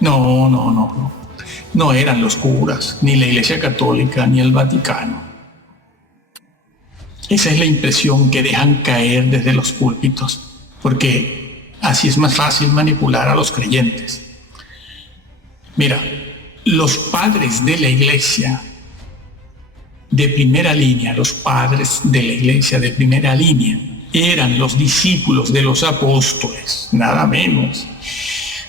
No, no, no, no. No eran los curas, ni la Iglesia Católica, ni el Vaticano. Esa es la impresión que dejan caer desde los púlpitos, porque así es más fácil manipular a los creyentes. Mira, los padres de la Iglesia de primera línea, los padres de la Iglesia de primera línea, eran los discípulos de los apóstoles, nada menos.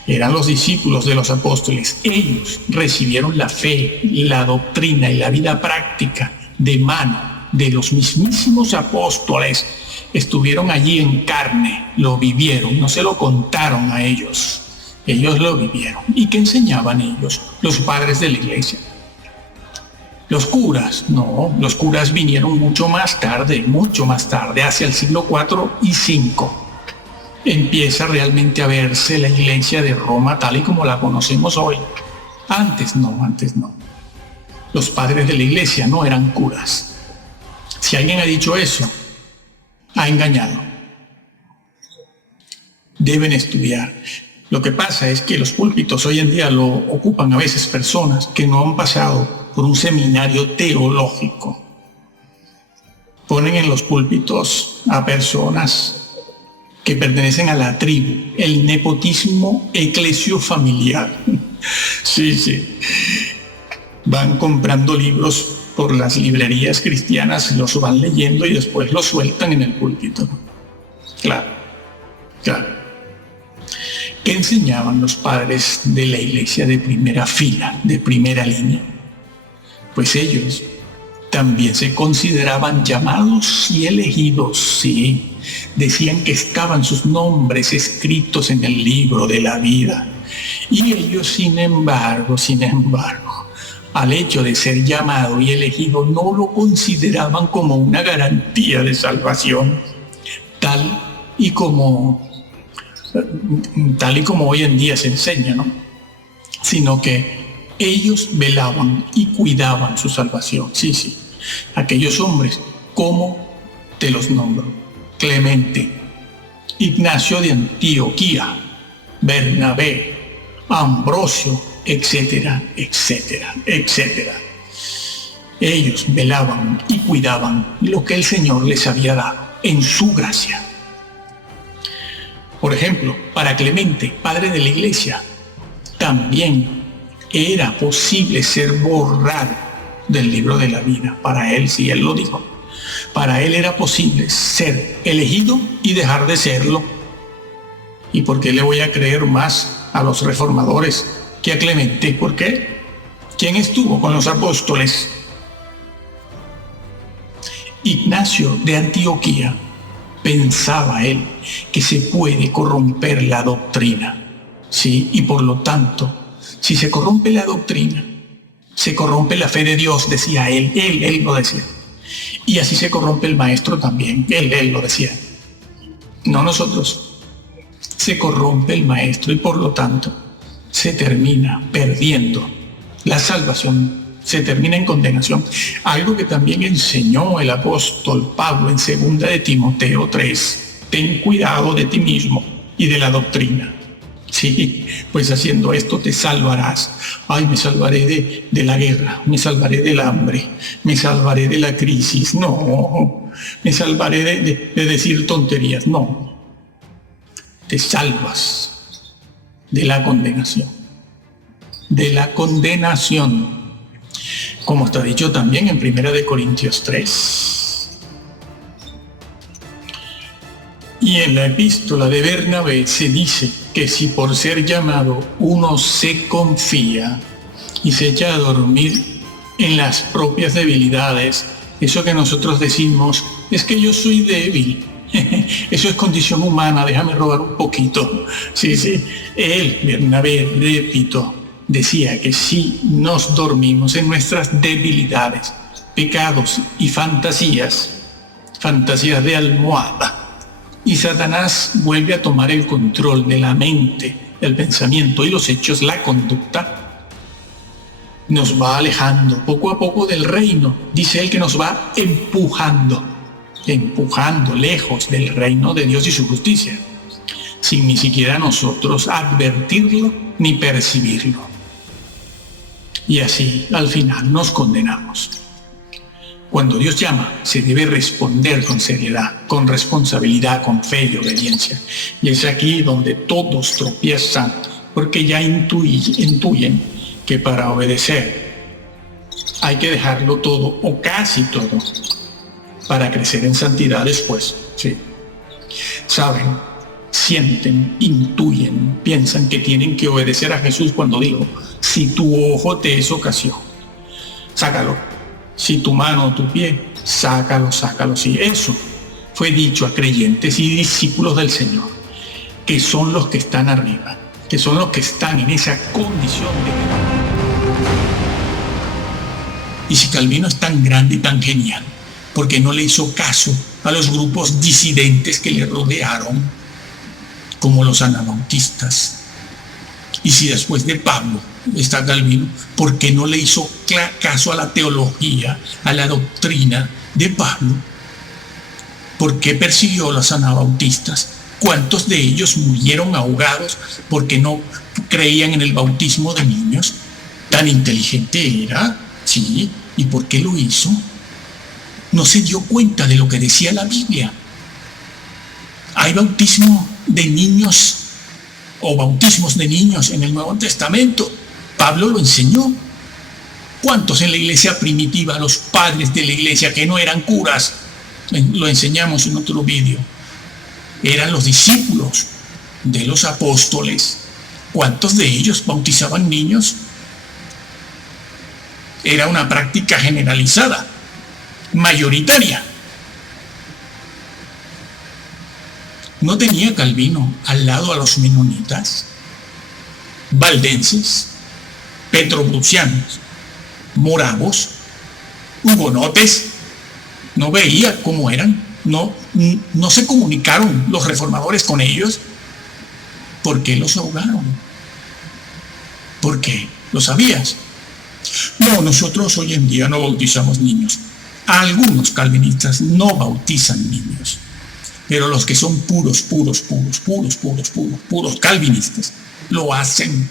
Eran los discípulos de los apóstoles. Ellos recibieron la fe, la doctrina y la vida práctica de mano de los mismísimos apóstoles. Estuvieron allí en carne, lo vivieron, no se lo contaron a ellos. Ellos lo vivieron. ¿Y qué enseñaban ellos, los padres de la Iglesia? Los curas, no, los curas vinieron mucho más tarde, hacia el siglo IV y V. Empieza realmente a verse la Iglesia de Roma tal y como la conocemos hoy. Antes no. Los padres de la Iglesia no eran curas. Si alguien ha dicho eso, ha engañado. Deben estudiar. Lo que pasa es que los púlpitos hoy en día lo ocupan a veces personas que no han pasado por un seminario teológico. Ponen en los púlpitos a personas que pertenecen a la tribu, el nepotismo eclesiofamiliar. Sí. Van comprando libros por las librerías cristianas, los van leyendo y después los sueltan en el púlpito. Claro. ¿Qué enseñaban los padres de la Iglesia de primera fila, de primera línea? Pues ellos también se consideraban llamados y elegidos, sí. Decían que estaban sus nombres escritos en el libro de la vida. Y ellos, sin embargo, al hecho de ser llamado y elegido, no lo consideraban como una garantía de salvación, tal y como hoy en día se enseña, ¿no? Sino que ellos velaban y cuidaban su salvación. Sí. Aquellos hombres, ¿cómo te los nombro? Clemente, Ignacio de Antioquía, Bernabé, Ambrosio, etcétera. Ellos velaban y cuidaban lo que el Señor les había dado en su gracia. Por ejemplo, para Clemente, padre de la Iglesia, también era posible ser borrado del libro de la vida. Para él, sí, él lo dijo. Para él era posible ser elegido y dejar de serlo. ¿Y por qué le voy a creer más a los reformadores que a Clemente? ¿Por qué? ¿Quién estuvo con los apóstoles? Ignacio de Antioquía. Pensaba él que se puede corromper la doctrina, ¿sí? Y por lo tanto, si se corrompe la doctrina, se corrompe la fe de Dios, decía él lo decía. Y así se corrompe el maestro también, él lo decía. No nosotros. Se corrompe el maestro y por lo tanto se termina perdiendo la salvación, se termina en condenación. Algo que también enseñó el apóstol Pablo en 2 de Timoteo 3. Ten cuidado de ti mismo y de la doctrina. Sí, pues haciendo esto te salvarás. Ay, me salvaré de la guerra, me salvaré del hambre, me salvaré de la crisis. No, me salvaré de decir tonterías. No, te salvas de la condenación. De la condenación. Como está dicho también en 1 de Corintios 3. Y en la epístola de Bernabé se dice que si por ser llamado uno se confía y se echa a dormir en las propias debilidades, eso que nosotros decimos es que yo soy débil, eso es condición humana, déjame robar un poquito. Sí, él, Bernabé, repito, decía que si nos dormimos en nuestras debilidades, pecados y fantasías de almohada, y Satanás vuelve a tomar el control de la mente, el pensamiento y los hechos, la conducta, nos va alejando poco a poco del reino. Dice él que nos va empujando lejos del reino de Dios y su justicia. sin ni siquiera nosotros advertirlo ni percibirlo. Y así al final nos condenamos. Cuando Dios llama, se debe responder con seriedad, con responsabilidad, con fe y obediencia. Y es aquí donde todos tropiezan, porque ya intuyen que para obedecer hay que dejarlo todo o casi todo para crecer en santidad después. Sí. Saben, sienten, intuyen, piensan que tienen que obedecer a Jesús cuando dijo: si tu ojo te es ocasión, sácalo. Si tu mano o tu pie, sácalo. Sí, eso fue dicho a creyentes y discípulos del Señor, que son los que están arriba, que son los que están en esa condición de... Y si Calvino es tan grande y tan genial, ¿por qué no le hizo caso a los grupos disidentes que le rodearon, como los anabautistas? Y si después de Pablo está Calvino, ¿por qué no le hizo caso a la teología, a la doctrina de Pablo? ¿Por qué persiguió a los anabautistas? ¿Cuántos de ellos murieron ahogados porque no creían en el bautismo de niños? ¿Tan inteligente era? Sí. ¿Y por qué lo hizo? No se dio cuenta de lo que decía la Biblia. Hay bautismo de niños o bautismos de niños en el Nuevo Testamento. Pablo lo enseñó. ¿Cuántos en la iglesia primitiva, los padres de la iglesia que no eran curas? Lo enseñamos en otro vídeo. Eran los discípulos de los apóstoles. ¿Cuántos de ellos bautizaban niños? Era una práctica generalizada, mayoritaria. ¿No tenía Calvino al lado a los menonitas, valdenses, petrobrucianos, moravos, hugonotes? ¿No veía cómo eran? ¿No se comunicaron los reformadores con ellos? ¿Por qué los ahogaron? ¿Por qué? ¿Lo sabías? No, nosotros hoy en día no bautizamos niños. Algunos calvinistas no bautizan niños, pero los que son puros calvinistas lo hacen.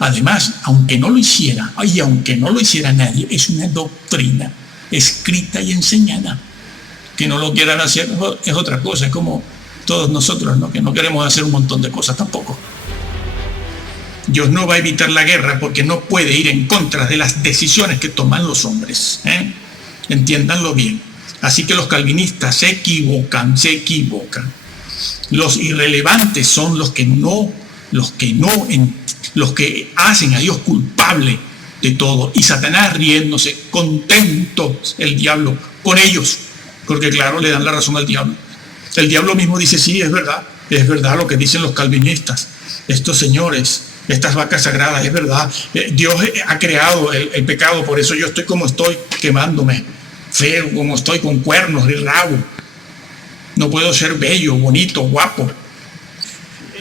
Además, aunque no lo hiciera nadie, es una doctrina escrita y enseñada. Que no lo quieran hacer es otra cosa, es como todos nosotros, ¿no? Que no queremos hacer un montón de cosas tampoco. Dios no va a evitar la guerra porque no puede ir en contra de las decisiones que toman los hombres. Entiéndanlo bien. Así que los calvinistas se equivocan. Los irrelevantes son los que hacen a Dios culpable de todo. Y Satanás riéndose, contento el diablo con ellos, porque claro, le dan la razón al diablo. El diablo mismo dice: sí, es verdad lo que dicen los calvinistas. Estos señores, estas vacas sagradas, es verdad. Dios ha creado el pecado, por eso yo estoy como estoy, quemándome, feo como estoy, con cuernos y rabo. No puedo ser bello, bonito, guapo.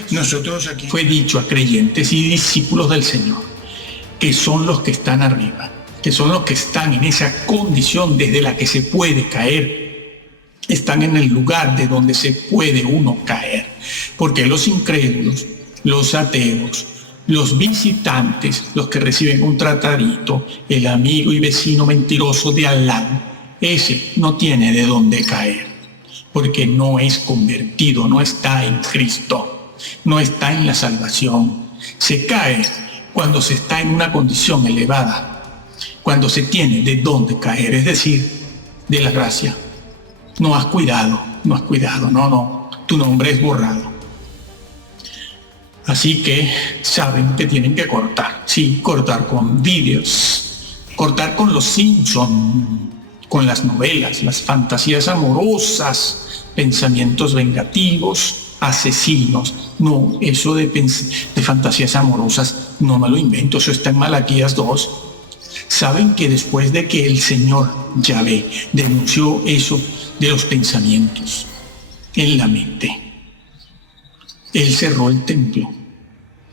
Nosotros aquí fue dicho a creyentes y discípulos del Señor, que son los que están arriba, que son los que están en esa condición desde la que se puede caer. Están en el lugar de donde se puede uno caer, porque los incrédulos, los ateos, los visitantes, los que reciben un tratadito, el amigo y vecino mentiroso de al lado, ese no tiene de dónde caer, porque no es convertido, no está en Cristo, no está en la salvación. Se cae cuando se está en una condición elevada, cuando se tiene de dónde caer, es decir, de la gracia. No has cuidado, tu nombre es borrado. Así que saben que tienen que cortar, sí, cortar con vídeos, cortar con los Simpson, con las novelas, las fantasías amorosas, pensamientos vengativos, asesinos. No, eso de fantasías amorosas no me lo invento, eso está en Malaquías 2. Saben que después de que el Señor Yahvé denunció eso de los pensamientos en la mente, Él cerró el templo.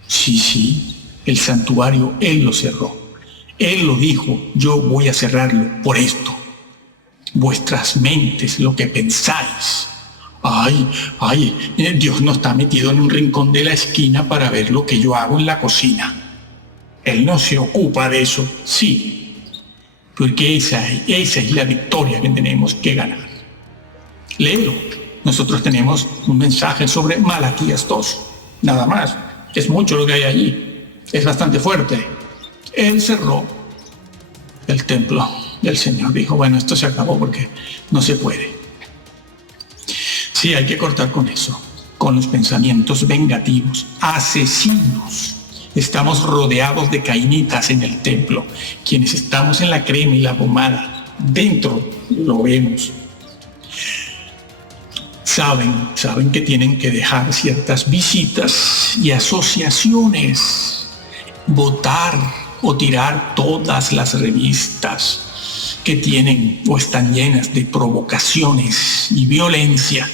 Sí, el santuario, Él lo cerró. Él lo dijo: yo voy a cerrarlo por esto. vuestras mentes, lo que pensáis. Ay, Dios no está metido en un rincón de la esquina para ver lo que yo hago en la cocina. Él no se ocupa de eso, sí, porque esa es la victoria que tenemos que ganar. Léelo. Nosotros tenemos un mensaje sobre Malaquías 2, nada más. Es mucho lo que hay allí, es bastante fuerte. Él cerró el templo del Señor. Dijo, bueno, esto se acabó porque no se puede. Sí, hay que cortar con eso, con los pensamientos vengativos, asesinos. Estamos rodeados de cainitas en el templo. Quienes estamos en la crema y la pomada, dentro lo vemos. Saben que tienen que dejar ciertas visitas y asociaciones, votar o tirar todas las revistas que tienen o están llenas de provocaciones y violencia.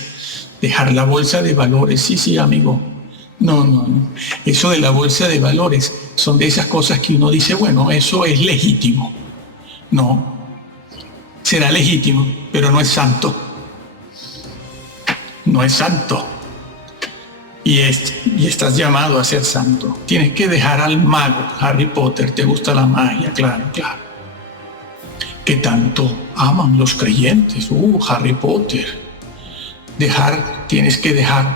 Dejar la bolsa de valores, sí, amigo. No. Eso de la bolsa de valores son de esas cosas que uno dice, bueno, eso es legítimo. No, será legítimo, pero no es santo. No es santo. Y estás llamado a ser santo. Tienes que dejar al mago. Harry Potter, ¿te gusta la magia? Claro. Que tanto aman los creyentes. Harry Potter.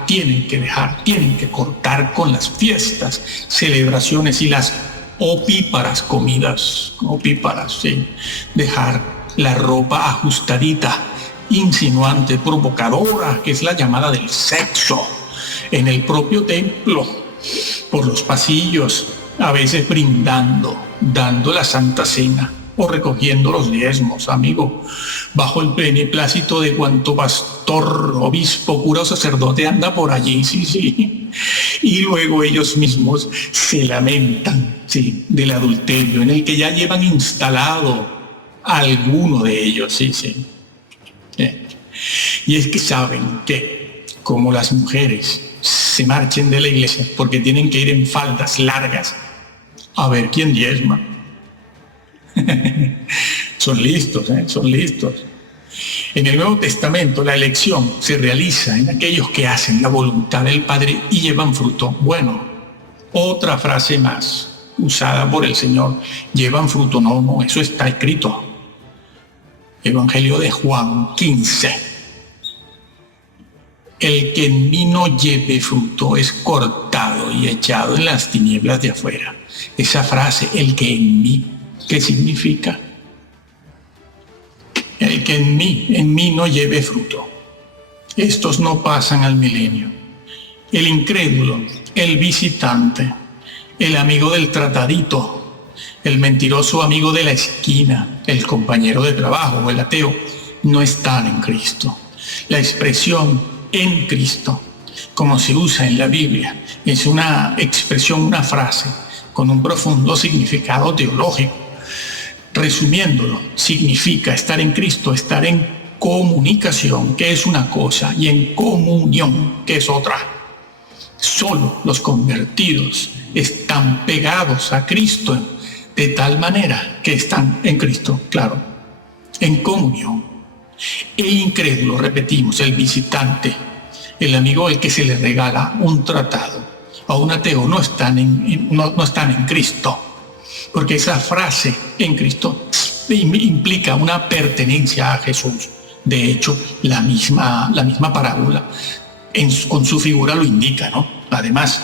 Tienen que cortar con las fiestas, celebraciones y las opíparas comidas. Opíparas, sí. Dejar la ropa ajustadita, insinuante, provocadora, que es la llamada del sexo, en el propio templo, por los pasillos, a veces brindando, dando la Santa Cena o recogiendo los diezmos, amigo, bajo el beneplácito de cuanto pastor, obispo, cura o sacerdote anda por allí, sí. Y luego ellos mismos se lamentan, sí, del adulterio en el que ya llevan instalado a alguno de ellos, sí. Y es que saben que, como las mujeres se marchen de la iglesia porque tienen que ir en faldas largas a ver quién diezma. Son listos. En el Nuevo Testamento la elección se realiza en aquellos que hacen la voluntad del Padre y llevan fruto. Bueno, otra frase más usada por el Señor, llevan fruto. No, eso está escrito. Evangelio de Juan 15. El que en mí no lleve fruto es cortado y echado en las tinieblas de afuera. Esa frase, el que en mí, ¿qué significa? El que en mí no lleve fruto. Estos no pasan al milenio. El incrédulo, el visitante, el amigo del tratadito, el mentiroso amigo de la esquina, el compañero de trabajo o el ateo, no están en Cristo. La expresión en Cristo, como se usa en la Biblia, es una expresión, una frase con un profundo significado teológico. Resumiéndolo, significa estar en Cristo, estar en comunicación, que es una cosa, y en comunión, que es otra. Solo los convertidos están pegados a Cristo de tal manera que están en Cristo, claro, en comunión. El incrédulo, repetimos, el visitante, el amigo al que se le regala un tratado, a un ateo, no están en Cristo, porque esa frase en Cristo implica una pertenencia a Jesús. De hecho, la misma parábola con su figura lo indica, ¿no? Además,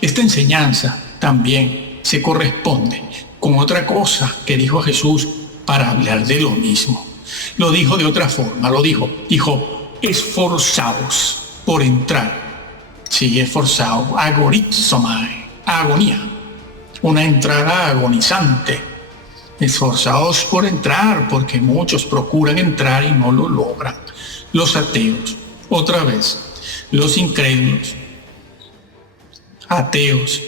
esta enseñanza también se corresponde con otra cosa que dijo Jesús para hablar de lo mismo. Lo dijo de otra forma, dijo, esforzaos por entrar. Sí, esforzado, agorizomai, agonía, una entrada agonizante. Esforzaos por entrar, porque muchos procuran entrar y no lo logran. Los ateos, otra vez, los incrédulos, ateos,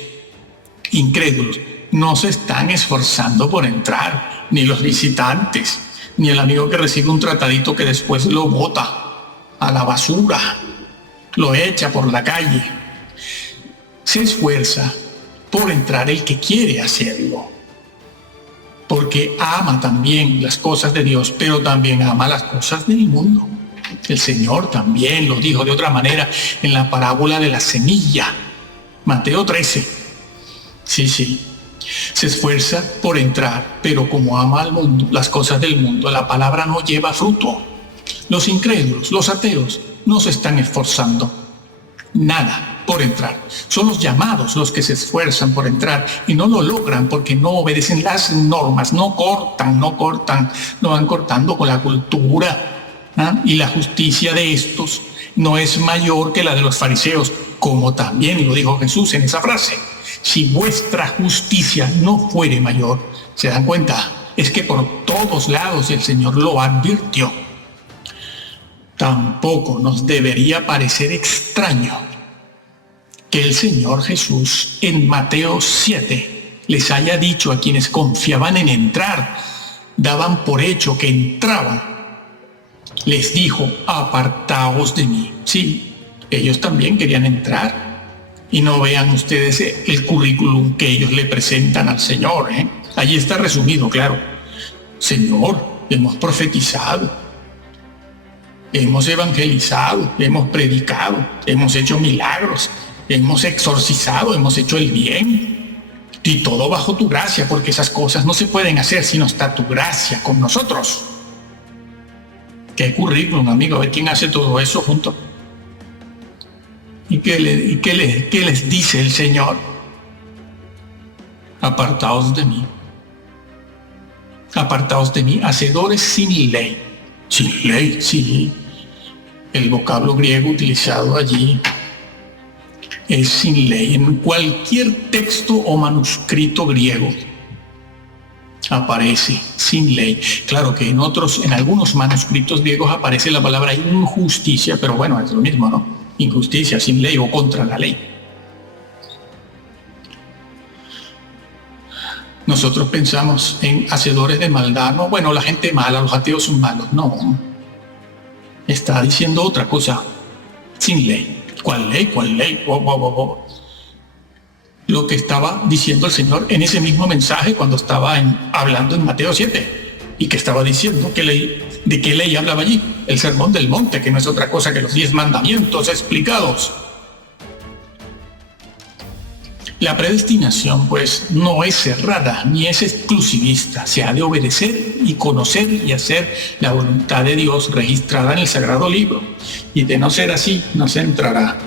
incrédulos, no se están esforzando por entrar, ni los visitantes, ni el amigo que recibe un tratadito que después lo bota a la basura, lo echa por la calle. Se esfuerza por entrar el que quiere hacerlo, porque ama también las cosas de Dios, pero también ama las cosas del mundo. El Señor también lo dijo de otra manera en la parábola de la semilla, Mateo 13. Sí. Se esfuerza por entrar, pero como ama al mundo, las cosas del mundo, la palabra no lleva fruto. Los incrédulos, los ateos, no se están esforzando nada por entrar. Son los llamados los que se esfuerzan por entrar y no lo logran porque no obedecen las normas, no van cortando con la cultura, ¿ah? Y la justicia de estos no es mayor que la de los fariseos, como también lo dijo Jesús en esa frase. Si vuestra justicia no fuere mayor, ¿se dan cuenta? Es que por todos lados el Señor lo advirtió. Tampoco nos debería parecer extraño que el Señor Jesús en Mateo 7 les haya dicho a quienes confiaban en entrar, daban por hecho que entraban, les dijo: apartaos de mí. Sí, ellos también querían entrar. Y no vean ustedes el currículum que ellos le presentan al Señor, ¿eh? Allí está resumido, claro. Señor, hemos profetizado, hemos evangelizado, hemos predicado, hemos hecho milagros, hemos exorcizado, hemos hecho el bien. Y todo bajo tu gracia, porque esas cosas no se pueden hacer si no está tu gracia con nosotros. ¿Qué currículum, amigo? A ver quién hace todo eso junto. ¿Y qué les dice el Señor? Apartaos de mí. Apartaos de mí, hacedores sin ley. Sin ley, sí. El vocablo griego utilizado allí es sin ley. En cualquier texto o manuscrito griego aparece sin ley. Claro que en algunos manuscritos griegos aparece la palabra injusticia, pero bueno, es lo mismo, ¿no? Injusticia, sin ley o contra la ley. Nosotros pensamos en hacedores de maldad. No, bueno, la gente mala, los ateos son malos. No. Está diciendo otra cosa. Sin ley. ¿Cuál ley? ¿Cuál ley? Lo que estaba diciendo el Señor en ese mismo mensaje cuando estaba hablando en Mateo 7. Y que estaba diciendo ¿de qué ley hablaba allí? El sermón del monte, que no es otra cosa que los 10 mandamientos explicados. La predestinación, pues, no es cerrada ni es exclusivista. Se ha de obedecer y conocer y hacer la voluntad de Dios registrada en el Sagrado Libro. Y de no ser así, no se entrará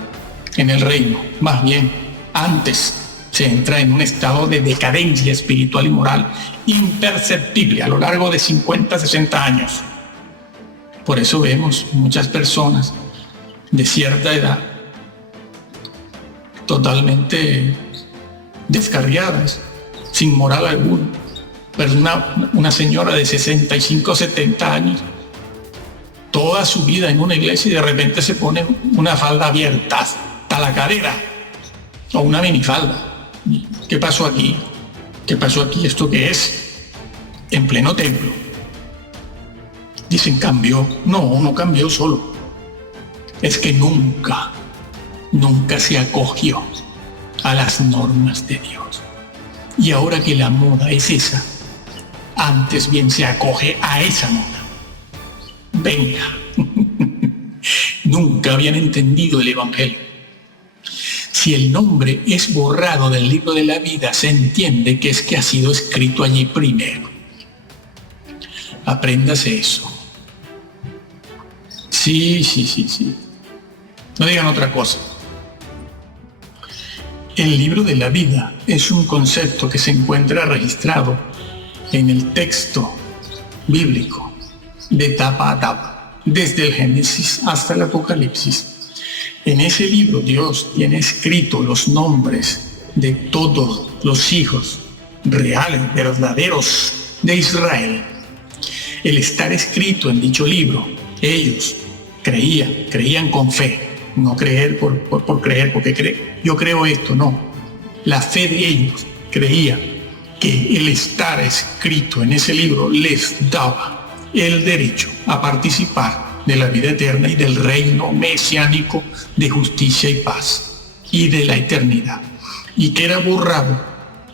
en el reino. Más bien, antes se entra en un estado de decadencia espiritual y moral imperceptible a lo largo de 50, 60 años. Por eso vemos muchas personas de cierta edad totalmente descarriadas, sin moral alguna. Pero una señora de 65, 70 años, toda su vida en una iglesia y de repente se pone una falda abierta hasta la cadera o una minifalda. ¿Qué pasó aquí? ¿Qué pasó aquí? ¿Esto qué es? En pleno templo. Dicen, cambió. No cambió solo. Es que nunca se acogió a las normas de Dios. Y ahora que la moda es esa, antes bien se acoge a esa moda. Venga. Nunca habían entendido el Evangelio. Si el nombre es borrado del libro de la vida, se entiende que es que ha sido escrito allí primero. Apréndase eso. Sí. No digan otra cosa. El libro de la vida es un concepto que se encuentra registrado en el texto bíblico de tapa a tapa, desde el Génesis hasta el Apocalipsis. En ese libro Dios tiene escrito los nombres de todos los hijos reales, verdaderos de Israel. El estar escrito en dicho libro, ellos creían con fe, no creer por creer, porque yo creo esto, no. La fe de ellos creía que el estar escrito en ese libro les daba el derecho a participar de la vida eterna y del reino mesiánico de justicia y paz y de la eternidad, y que era borrado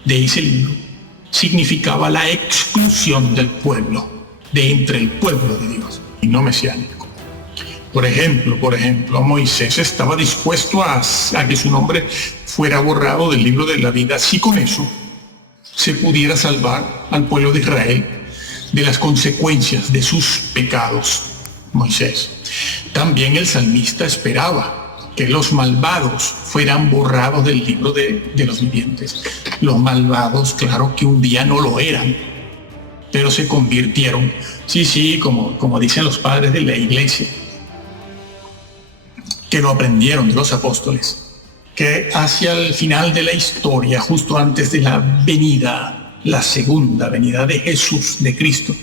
de ese libro significaba la exclusión del pueblo, de entre el pueblo de Dios, y no mesiánico. Por ejemplo, Moisés estaba dispuesto a que su nombre fuera borrado del libro de la vida si con eso se pudiera salvar al pueblo de Israel de las consecuencias de sus pecados. Moisés. También el salmista esperaba que los malvados fueran borrados del libro de los vivientes. Los malvados, claro que un día no lo eran, pero se convirtieron. Sí, como dicen los padres de la iglesia, que lo aprendieron de los apóstoles, que hacia el final de la historia, justo antes de la segunda venida de Jesús, de Cristo,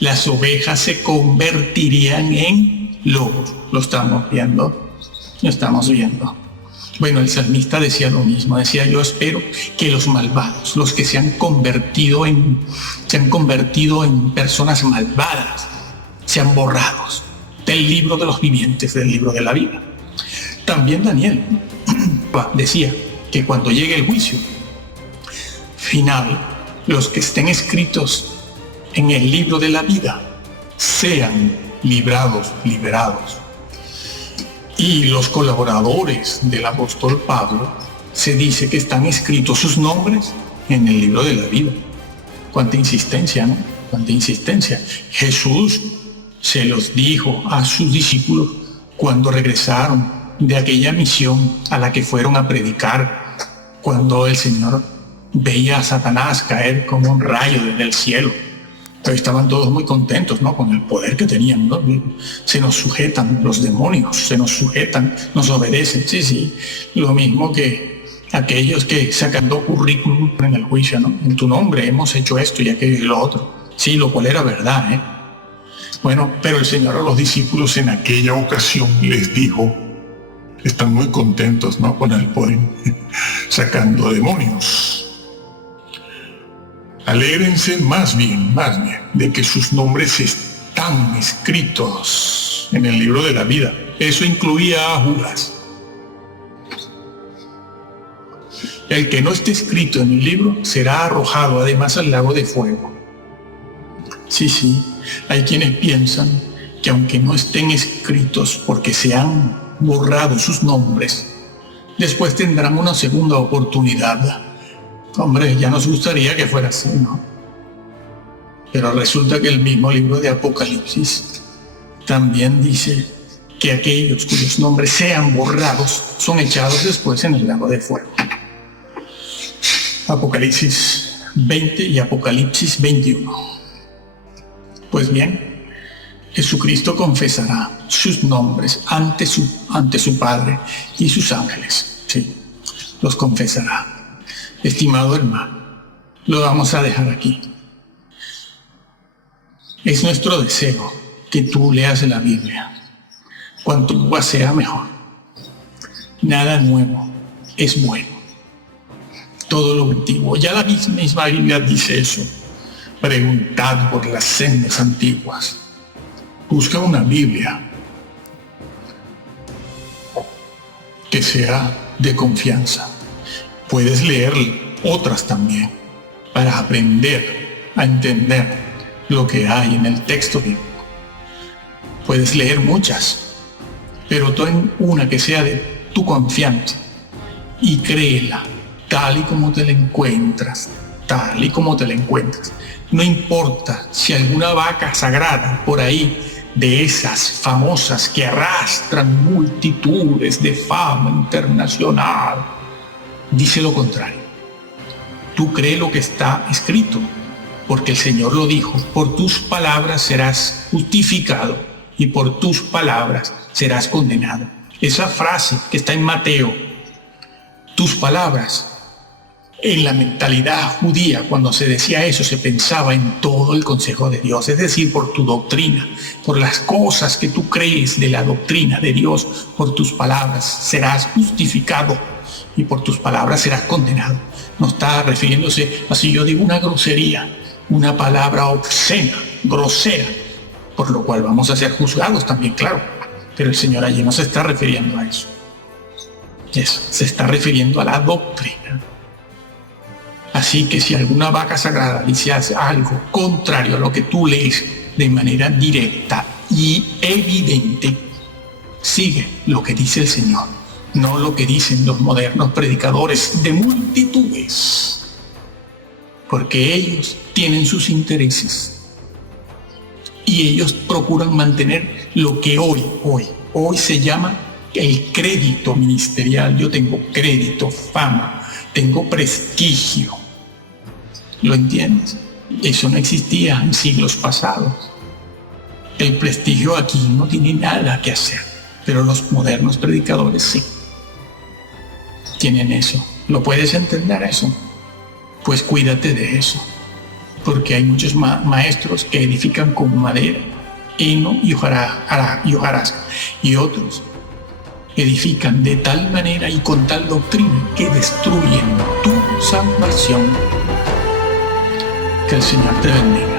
las ovejas se convertirían en lobos. Lo estamos viendo. Bueno, el salmista decía lo mismo, decía: yo espero que los malvados, los que se han convertido en personas malvadas, sean borrados del libro de los vivientes, del libro de la vida. También Daniel decía que cuando llegue el juicio final, los que estén escritos en el libro de la vida sean liberados. Y los colaboradores del apóstol Pablo, se dice que están escritos sus nombres en el libro de la vida. Cuánta insistencia, ¿no? Cuánta insistencia. Jesús se los dijo a sus discípulos cuando regresaron de aquella misión a la que fueron a predicar, cuando el Señor veía a Satanás caer como un rayo desde el cielo. Pero estaban todos muy contentos, ¿no?, con el poder que tenían, ¿no? Se nos sujetan los demonios, se nos sujetan, nos obedecen. Sí, lo mismo que aquellos que sacando currículum en el juicio, ¿no? En tu nombre hemos hecho esto y aquello y lo otro. Sí, lo cual era verdad, ¿eh? Bueno, pero el Señor a los discípulos en aquella ocasión les dijo: están muy contentos, ¿no?, con el poder, sacando demonios. Alégrense más bien, de que sus nombres están escritos en el libro de la vida. Eso incluía a Judas. El que no esté escrito en el libro será arrojado además al lago de fuego. Sí, hay quienes piensan que aunque no estén escritos porque se han borrado sus nombres, después tendrán una segunda oportunidad. Hombre, ya nos gustaría que fuera así, ¿no? Pero resulta que el mismo libro de Apocalipsis también dice que aquellos cuyos nombres sean borrados son echados después en el lago de fuego. Apocalipsis 20 y Apocalipsis 21. Pues bien, Jesucristo confesará sus nombres ante su Padre y sus ángeles. Sí, los confesará. Estimado hermano, lo vamos a dejar aquí. Es nuestro deseo que tú leas la Biblia. Cuanto más sea, mejor. Nada nuevo es bueno. Todo lo antiguo. Ya la misma Biblia dice eso. Preguntad por las sendas antiguas. Busca una Biblia que sea de confianza. Puedes leer otras también para aprender a entender lo que hay en el texto bíblico. Puedes leer muchas, pero ten una que sea de tu confianza y créela tal y como te la encuentras, No importa si alguna vaca sagrada por ahí, de esas famosas que arrastran multitudes de fama internacional, dice lo contrario. Tú cree lo que está escrito, porque el Señor lo dijo: por tus palabras serás justificado y por tus palabras serás condenado. Esa frase que está en Mateo, tus palabras, en la mentalidad judía, cuando se decía eso, se pensaba en todo el consejo de Dios, es decir, por tu doctrina, por las cosas que tú crees de la doctrina de Dios, por tus palabras serás justificado y por tus palabras serás condenado. No está refiriéndose a si yo digo una grosería, una palabra obscena, grosera, por lo cual vamos a ser juzgados también, claro. Pero el Señor allí no se está refiriendo a eso. Se está refiriendo a la doctrina, Así que si alguna vaca sagrada dice algo contrario a lo que tú lees de manera directa y evidente, sigue lo que dice el Señor, no lo que dicen los modernos predicadores de multitudes, porque ellos tienen sus intereses y ellos procuran mantener lo que hoy se llama el crédito ministerial. Yo tengo crédito, fama, tengo prestigio. ¿Lo entiendes? Eso no existía en siglos pasados. El prestigio aquí no tiene nada que hacer, pero los modernos predicadores sí tienen eso. ¿Lo puedes entender eso? Pues cuídate de eso, porque hay muchos maestros que edifican con madera, heno y hojarasca, y otros edifican de tal manera y con tal doctrina que destruyen tu salvación. Que el Señor te bendiga.